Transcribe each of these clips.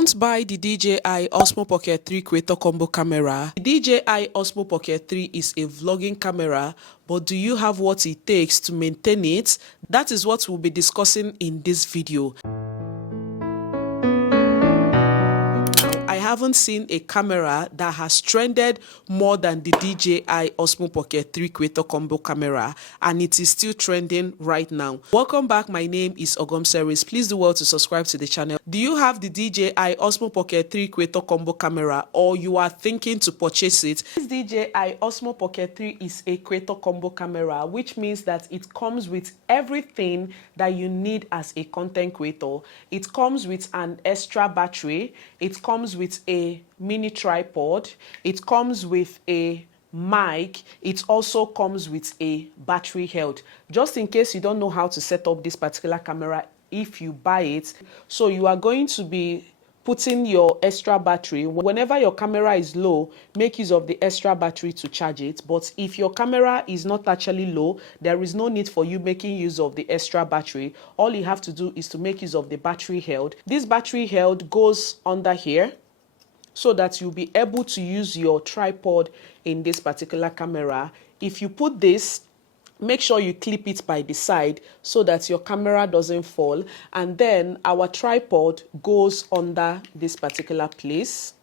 Want to buy the DJI Osmo Pocket 3 Creator Combo Camera? The DJI Osmo Pocket 3 is a vlogging camera, but do you have what it takes to maintain it? That is what we'll be discussing in this video. I haven't seen a camera that has trended more than the DJI Osmo Pocket 3 Creator Combo Camera, and it is still trending right now. Welcome back. My name is OGOM'S. Please do well to subscribe to the channel. Do you have the DJI Osmo Pocket 3 Creator Combo Camera, or you are thinking to purchase it? This DJI Osmo Pocket 3 is a Creator Combo Camera, which means that it comes with everything that you need as a content creator. It comes with an extra battery. It comes with a mini tripod. It comes with a mic. It also comes with a battery health. Just in case you don't know how to set up this particular camera if you buy it, so you are going to be putting your extra battery. Whenever your camera is low, make use of the extra battery to charge it. But if your camera is not actually low, there is no need for you making use of the extra battery. All you have to do is to make use of the battery held. This battery held goes under here so that you'll be able to use your tripod in this particular camera. If you put this, make sure you clip it by the side so that your camera doesn't fall. And then our tripod goes under this particular place.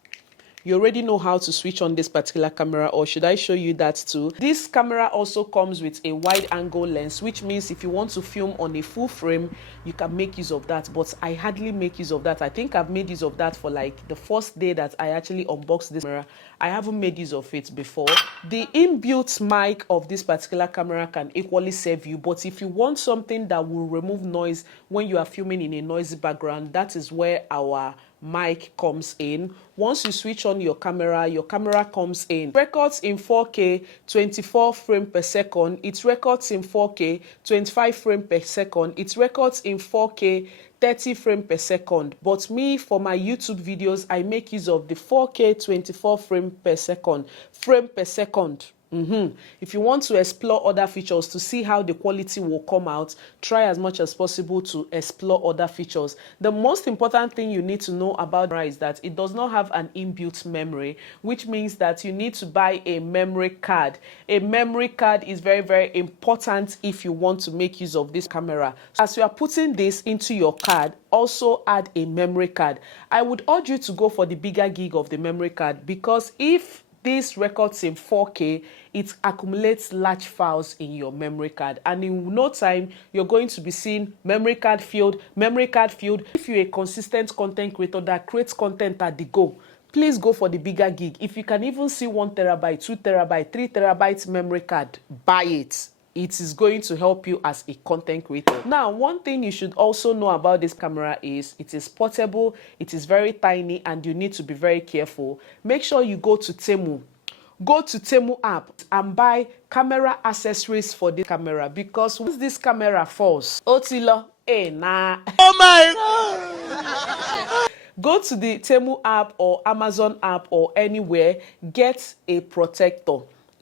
You already know how to switch on this particular camera, or should I show you that too? This camera also comes with a wide angle lens, which means if you want to film on a full frame, you can make use of that. But I hardly make use of that. I think I've made use of that for like the first day that I actually unboxed this camera. I haven't made use of it before. The inbuilt mic of this particular camera can equally serve you, but if you want something that will remove noise when you are filming in a noisy background, that is where our mic comes in. Once you switch on your camera comes in. It records in 4K 24 frames per second. It records in 4K 25 frames per second. It records in 4K 30 frames per second. But me, for my YouTube videos, I make use of the 4K 24 frames per second. If you want to explore other features to see how the quality will come out, try as much as possible to explore other features. The most important thing you need to know about the camera is that it does not have an inbuilt memory, which means that you need to buy a memory card. A memory card is very, very important if you want to make use of this camera. As you are putting this into your card, also add a memory card. I would urge you to go for the bigger gig of the memory card, because if this records in 4K, it accumulates large files in your memory card, and in no time you're going to be seeing memory card filled. If you're a consistent content creator that creates content at the go, please go for the bigger gig. If you can even see 1 terabyte, 2 terabyte, 3 terabyte memory card, buy it. It is going to help you as a content creator. Now, one thing you should also know about this camera is it is portable, it is very tiny, and you need to be very careful. Make sure you go to Temu. Go to Temu app and buy camera accessories for this camera, because once this camera falls, Otilo, nah. Oh my God! Go to the Temu app or Amazon app or anywhere, get a protector,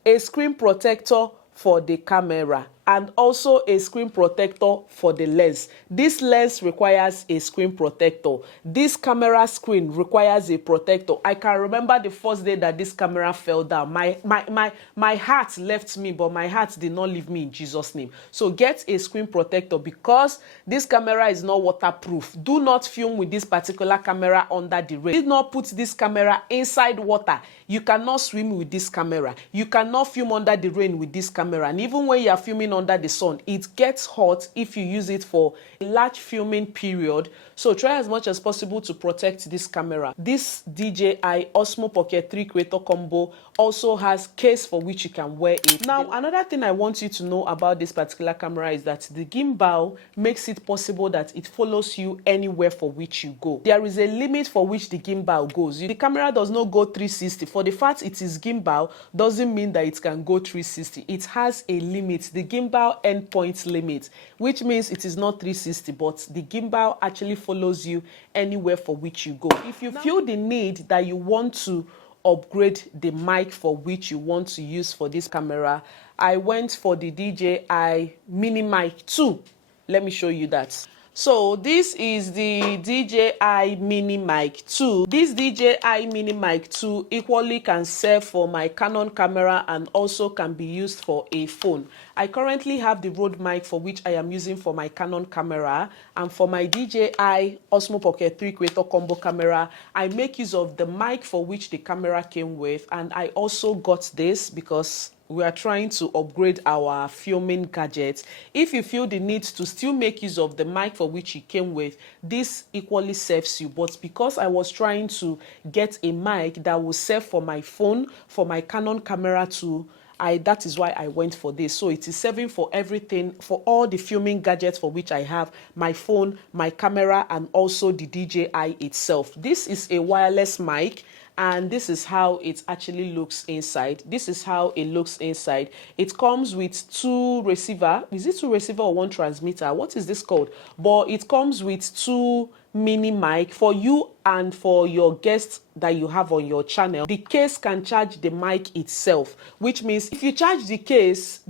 a screen protector for the camera, and also a screen protector for the lens. This lens requires a screen protector. This camera screen requires a protector. I can remember the first day that this camera fell down. My heart left me, but my heart did not leave me in Jesus' name. So get a screen protector, because this camera is not waterproof. Do not film with this particular camera under the rain. Do not put this camera inside water. You cannot swim with this camera. You cannot film under the rain with this camera. And even when you are filming under the sun, it gets hot if you use it for a large filming period. So try as much as possible to protect this camera. This DJI Osmo Pocket 3 Creator Combo also has case for which you can wear it. Now, another thing I want you to know about this particular camera is that the gimbal makes it possible that it follows you anywhere for which you go. There is a limit for which the gimbal goes. The camera does not go 360. For the fact it is gimbal doesn't mean that it can go 360. It has a limit, the gimbal endpoint limit, which means it is not 360, but the gimbal actually follows you anywhere for which you go. If you feel the need that you want to upgrade the mic for which you want to use for this camera, I went for the DJI Mini Mic 2. Let me show you that. So this is the DJI Mini Mic 2. This DJI Mini Mic 2 equally can serve for my Canon camera and also can be used for a phone. I currently have the Rode mic for which I am using for my Canon camera, and for my DJI Osmo Pocket 3 Creator Combo camera, I make use of the mic for which the camera came with, and I also got this because we are trying to upgrade our filming gadgets. If you feel the need to still make use of the mic for which it came with, this equally serves you. But because I was trying to get a mic that will serve for my phone, for my Canon camera too, that is why I went for this. So it is serving for everything, for all the filming gadgets for which I have, my phone, my camera, and also the DJI itself. This is a wireless mic, and this is how it actually looks inside. This is how it looks inside. It comes with two receiver. Is it two receiver or one transmitter? What is this called? But it comes with two mini mic for you and for your guests that you have on your channel. The case can charge the mic itself, which means if you charge the case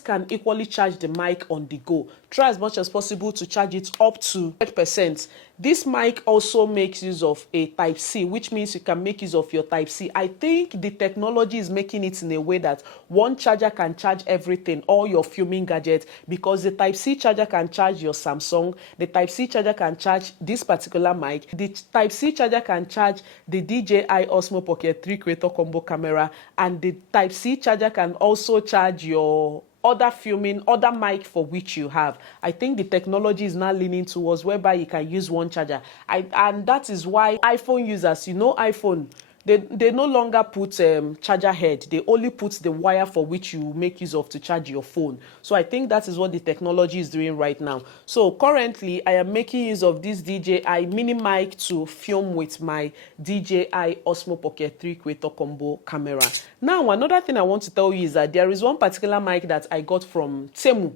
can equally charge the mic on the go. Try as much as possible to charge it up to 100%. This mic also makes use of a Type-C, which means you can make use of your Type-C. I think the technology is making it in a way that one charger can charge everything, all your filming gadgets, because the Type-C charger can charge your Samsung, the Type-C charger can charge this particular mic, the Type-C charger can charge the DJI Osmo Pocket 3 Creator Combo camera, and the Type-C charger can also charge your other filming, other mic for which you have. I think the technology is now leaning towards whereby you can use one charger. And that is why iPhone users, iPhone, they no longer put charger head. They only put the wire for which you make use of to charge your phone. So I think that is what the technology is doing right now. So currently I am making use of this DJI Mini Mic to film with my DJI Osmo Pocket 3 Creator Combo camera. Now another thing I want to tell you is that there is one particular mic that I got from Temu,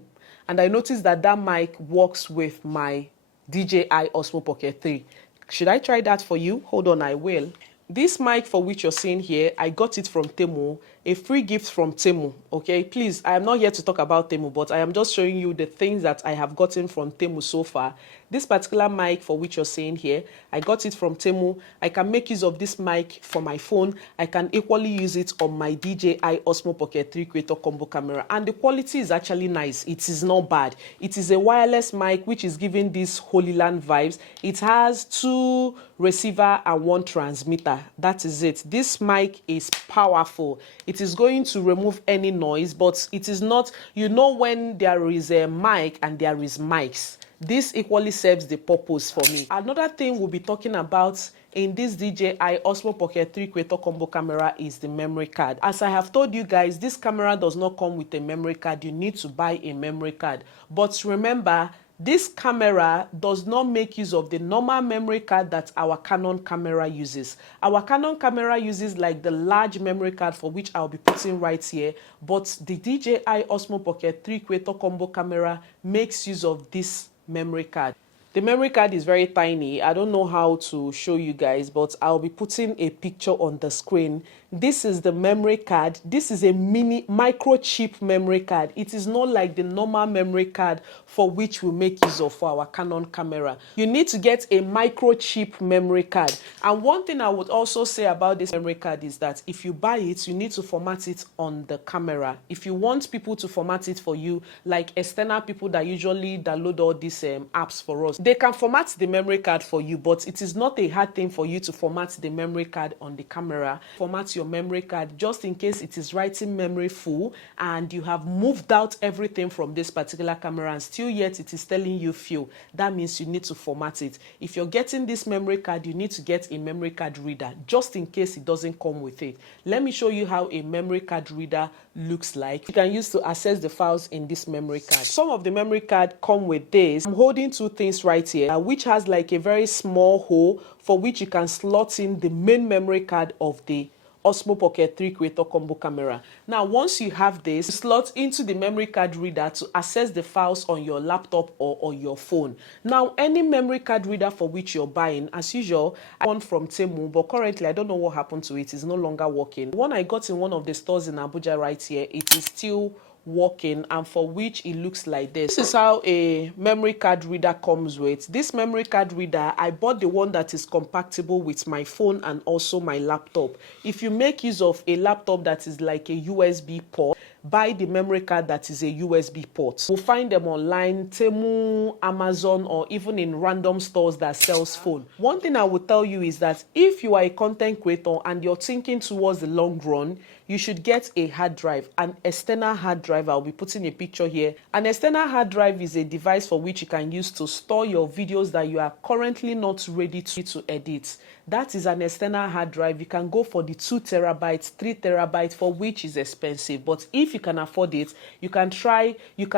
and I noticed that mic works with my DJI Osmo Pocket 3. Should I try that for you? Hold on, I will. This mic for which you're seeing here, I got it from Temu, a free gift from Temu, okay? Please, I am not here to talk about Temu, but I am just showing you the things that I have gotten from Temu so far. This particular mic for which you're seeing here, I got it from Temu. I can make use of this mic for my phone. I can equally use it on my DJI Osmo Pocket 3 Creator Combo camera, and the quality is actually nice. It is not bad. It is a wireless mic which is giving these Holy Land vibes. It has two receiver and one transmitter. That is it. This mic is powerful. It is going to remove any noise, but it is not, when there is a mic and there is mics, this equally serves the purpose for me. Another thing we'll be talking about in this DJI Osmo Pocket 3 Creator Combo camera is the memory card. As I have told you guys, this camera does not come with a memory card. You need to buy a memory card. But remember, this camera does not make use of the normal memory card that our Canon camera uses. Our Canon camera uses like the large memory card for which I'll be putting right here, but the DJI Osmo Pocket 3 Creator Combo camera makes use of this memory card. The memory card is very tiny. I don't know how to show you guys, but I'll be putting a picture on the screen. This is the memory card. This is a microchip memory card. It is not like the normal memory card for which we make use of for our Canon camera. You need to get a microchip memory card. And one thing I would also say about this memory card is that if you buy it, you need to format it on the camera. If you want people to format it for you, like external people that usually download all these apps for us, they can format the memory card for you, but it is not a hard thing for you to format the memory card on the camera. Format your memory card just in case it is writing memory full and you have moved out everything from this particular camera and still yet it is telling you full. That means you need to format it. If you're getting this memory card, you need to get a memory card reader just in case it doesn't come with it. Let me show you how a memory card reader looks like. You can use to access the files in this memory card. Some of the memory card come with this. I'm holding two things right here, which has like a very small hole for which you can slot in the main memory card of the Osmo Pocket 3 Creator Combo camera. Now, once you have this, slot into the memory card reader to access the files on your laptop or on your phone. Now, any memory card reader for which you're buying, as usual, I want from Temu, but currently I don't know what happened to it. It's no longer working. One I got in one of the stores in Abuja right here, it is still working, and for which it looks like this. This is how a memory card reader comes with. This memory card reader, I bought the one that is compatible with my phone and also my laptop. If you make use of a laptop that is like a USB port, buy the memory card that is a USB port. We'll find them online, Temu, Amazon, or even in random stores that sells phone. One thing I will tell you is that if you are a content creator and you're thinking towards the long run, you should get a hard drive, an external hard drive. I'll be putting a picture here. An external hard drive is a device for which you can use to store your videos that you are currently not ready to edit. That is an external hard drive. You can go for the 2 terabytes, 3 terabytes, for which is expensive. But if you can afford it, you can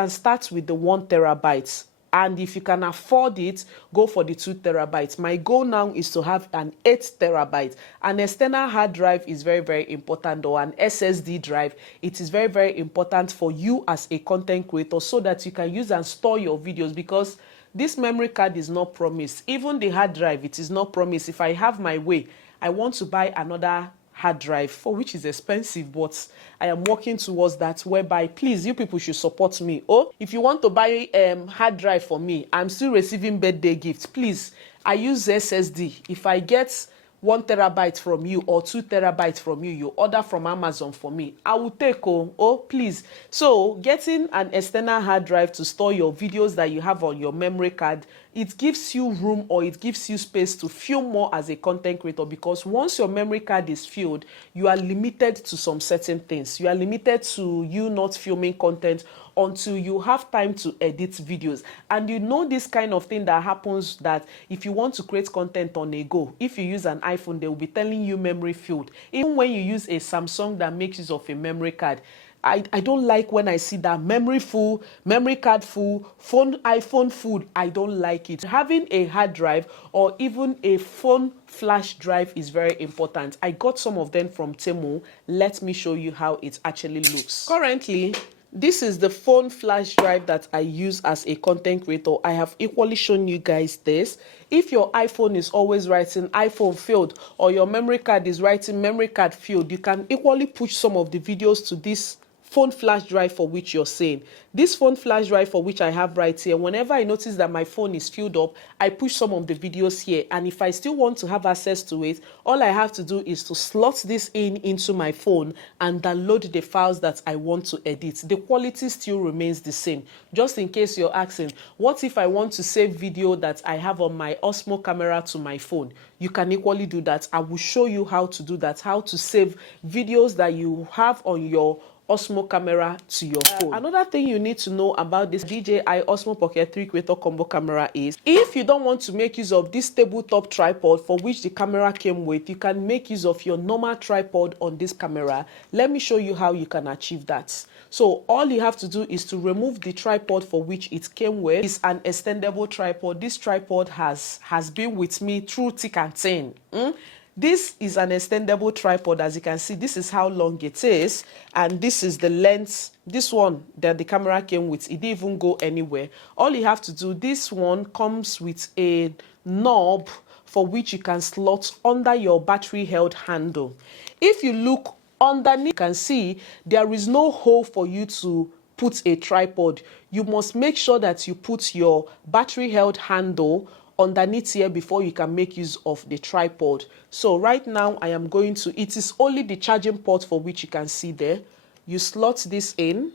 start with the 1 terabyte. And if you can afford it, go for the 2 terabytes. My goal now is to have an 8 terabyte. An external hard drive is very, very important, or an SSD drive. It is very, very important for you as a content creator so that you can use and store your videos, because this memory card is not promised. Even the hard drive, it is not promised. If I have my way, I want to buy another hard drive, for which is expensive, but I am working towards that, whereby please, you people should support me. Oh, if you want to buy hard drive for me, I'm still receiving birthday gifts. Please, I use SSD. If I get 1 terabyte from you or 2 terabytes from you, you order from Amazon for me, I will take. Oh, please. So getting an external hard drive to store your videos that you have on your memory card, it gives you room, or it gives you space to film more as a content creator, because once your memory card is filled, you are limited to some certain things. You are limited to you not filming content until you have time to edit videos. And you know this kind of thing that happens, that if you want to create content on a go, if you use an iPhone, they will be telling you memory filled. Even when you use a Samsung that makes use of a memory card, I don't like when I see that memory full, memory card full, iPhone full. I don't like it. Having a hard drive or even a phone flash drive is very important. I got some of them from Temu. Let me show you how it actually looks. Currently, this is the phone flash drive that I use as a content creator. I have equally shown you guys this. If your iPhone is always writing iPhone failed, or your memory card is writing memory card failed, you can equally push some of the videos to this phone flash drive for which you're saying. This phone flash drive for which I have right here, whenever I notice that my phone is filled up, I push some of the videos here. And if I still want to have access to it, all I have to do is to slot this into my phone and download the files that I want to edit. The quality still remains the same. Just in case you're asking, what if I want to save video that I have on my Osmo camera to my phone? You can equally do that. I will show you how to do that, how to save videos that you have on your Osmo camera to your phone. Another thing you need to know about this DJI Osmo Pocket 3 Creator Combo camera is, if you don't want to make use of this tabletop tripod for which the camera came with, you can make use of your normal tripod on this camera. Let me show you how you can achieve that. So all you have to do is to remove the tripod for which it came with. It's an extendable tripod. This tripod has been with me through thick and thin. This is an extendable tripod. As you can see, this is how long it is, and this is the length. This one that the camera came with, it didn't even go anywhere. All you have to do, this one comes with a knob for which you can slot under your battery held handle. If you look underneath, you can see there is no hole for you to put a tripod. You must make sure that you put your battery held handle underneath here before you can make use of the tripod. So right now I am going to, it is only the charging port for which you can see there. You slot this in,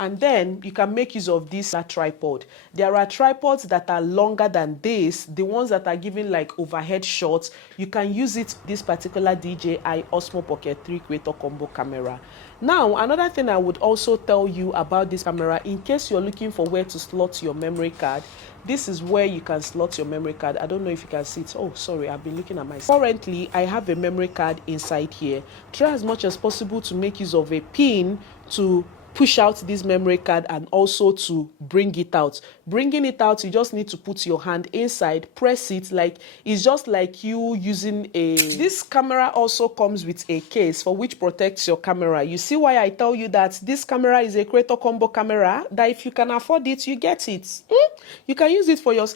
and then you can make use of this tripod. There are tripods that are longer than this, the ones that are giving like overhead shots. You can use it, this particular DJI Osmo Pocket 3 Creator Combo camera. Now, another thing I would also tell you about this camera, in case you're looking for where to slot your memory card, this is where you can slot your memory card. I don't know if you can see it. Oh, sorry, I've been looking at myself. Currently, I have a memory card inside here. Try as much as possible to make use of a pin to push out this memory card and also to bring it out. Bringing it out, you just need to put your hand inside, press it, like it's just like you using a... This camera also comes with a case for which protects your camera. You see why I tell you that this camera is a Creator Combo camera, that if you can afford it, you get it. You can use it for your...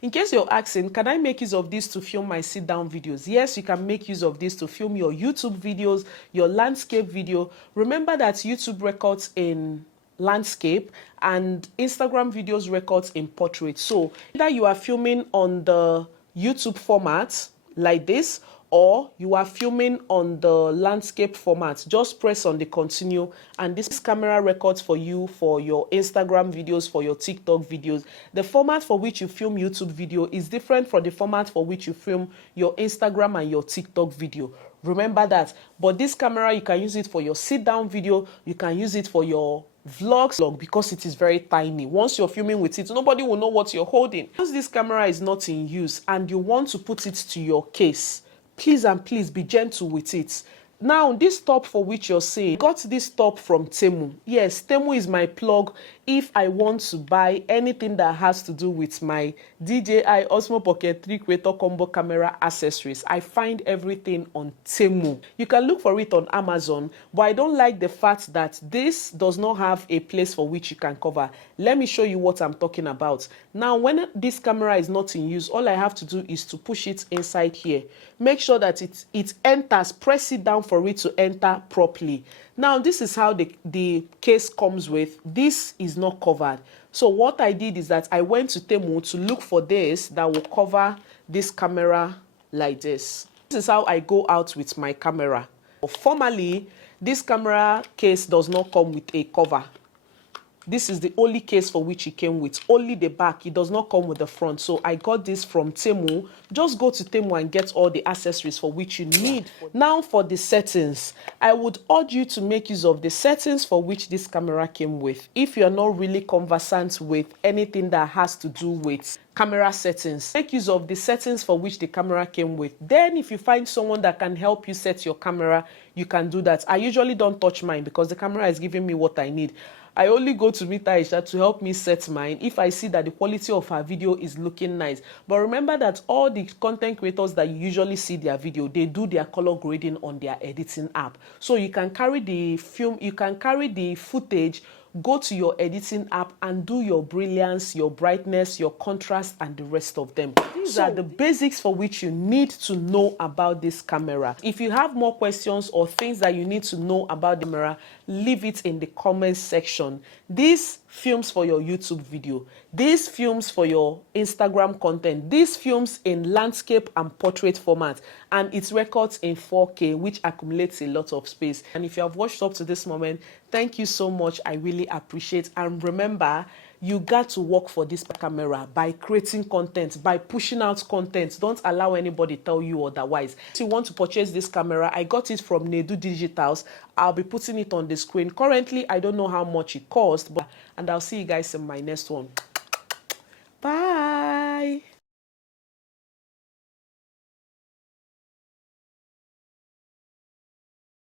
In case you're asking, can I make use of this to film my sit-down videos? Yes, you can make use of this to film your YouTube videos, your landscape video. Remember that YouTube records records in landscape, and Instagram videos records in portrait. So either you are filming on the YouTube format like this, or you are filming on the landscape format, just press on the continue, and this camera records for you for your Instagram videos, for your TikTok videos. The format for which you film YouTube video is different from the format for which you film your Instagram and your TikTok video. Remember that. But this camera, you can use it for your sit down video, you can use it for your vlog because it is very tiny. Once you're filming with it, nobody will know what you're holding. Once this camera is not in use and you want to put it to your case, please and please be gentle with it. Now, this top for which you're saying, got this top from Temu. Yes, Temu is my plug if I want to buy anything that has to do with my DJI Osmo Pocket 3 Creator Combo Camera accessories. I find everything on Temu. You can look for it on Amazon, but I don't like the fact that this does not have a place for which you can cover. Let me show you what I'm talking about. Now, when this camera is not in use, all I have to do is to push it inside here. Make sure that it enters, press it down for it to enter properly. Now, this is how the case comes with. This is not covered. So what I did is that I went to Temu to look for this that will cover this camera like this. This is how I go out with my camera. Formally, this camera case does not come with a cover. This is the only case for which it came with, only the back. It does not come with the front. So I got this from Temu. Just go to Temu and get all the accessories for which you need. Now for the settings, I would urge you to make use of the settings for which this camera came with. If you're not really conversant with anything that has to do with camera settings, make use of the settings for which the camera came with. Then if you find someone that can help you set your camera, you can do that. I usually don't touch mine because the camera is giving me what I need. I only go to meet Aisha to help me set mine if I see that the quality of her video is looking nice. But remember that all the content creators that you usually see their video, they do their color grading on their editing app. So you can carry the film, you can carry the footage, go to your editing app and do your brilliance, your brightness, your contrast, and the rest of them. These are the basics for which you need to know about this camera. If you have more questions or things that you need to know about the camera, leave it in the comments section. This films for your YouTube video. This films for your Instagram content. This films in landscape and portrait format. And it records in 4K, which accumulates a lot of space. And if you have watched up to this moment, thank you so much. I really appreciate. And remember, you got to work for this camera by creating content, by pushing out content. Don't allow anybody tell you otherwise. If you want to purchase this camera, I got it from Nedu Digitals. I'll be putting it on the screen. Currently, I don't know how much it cost, and I'll see you guys in my next one. Bye.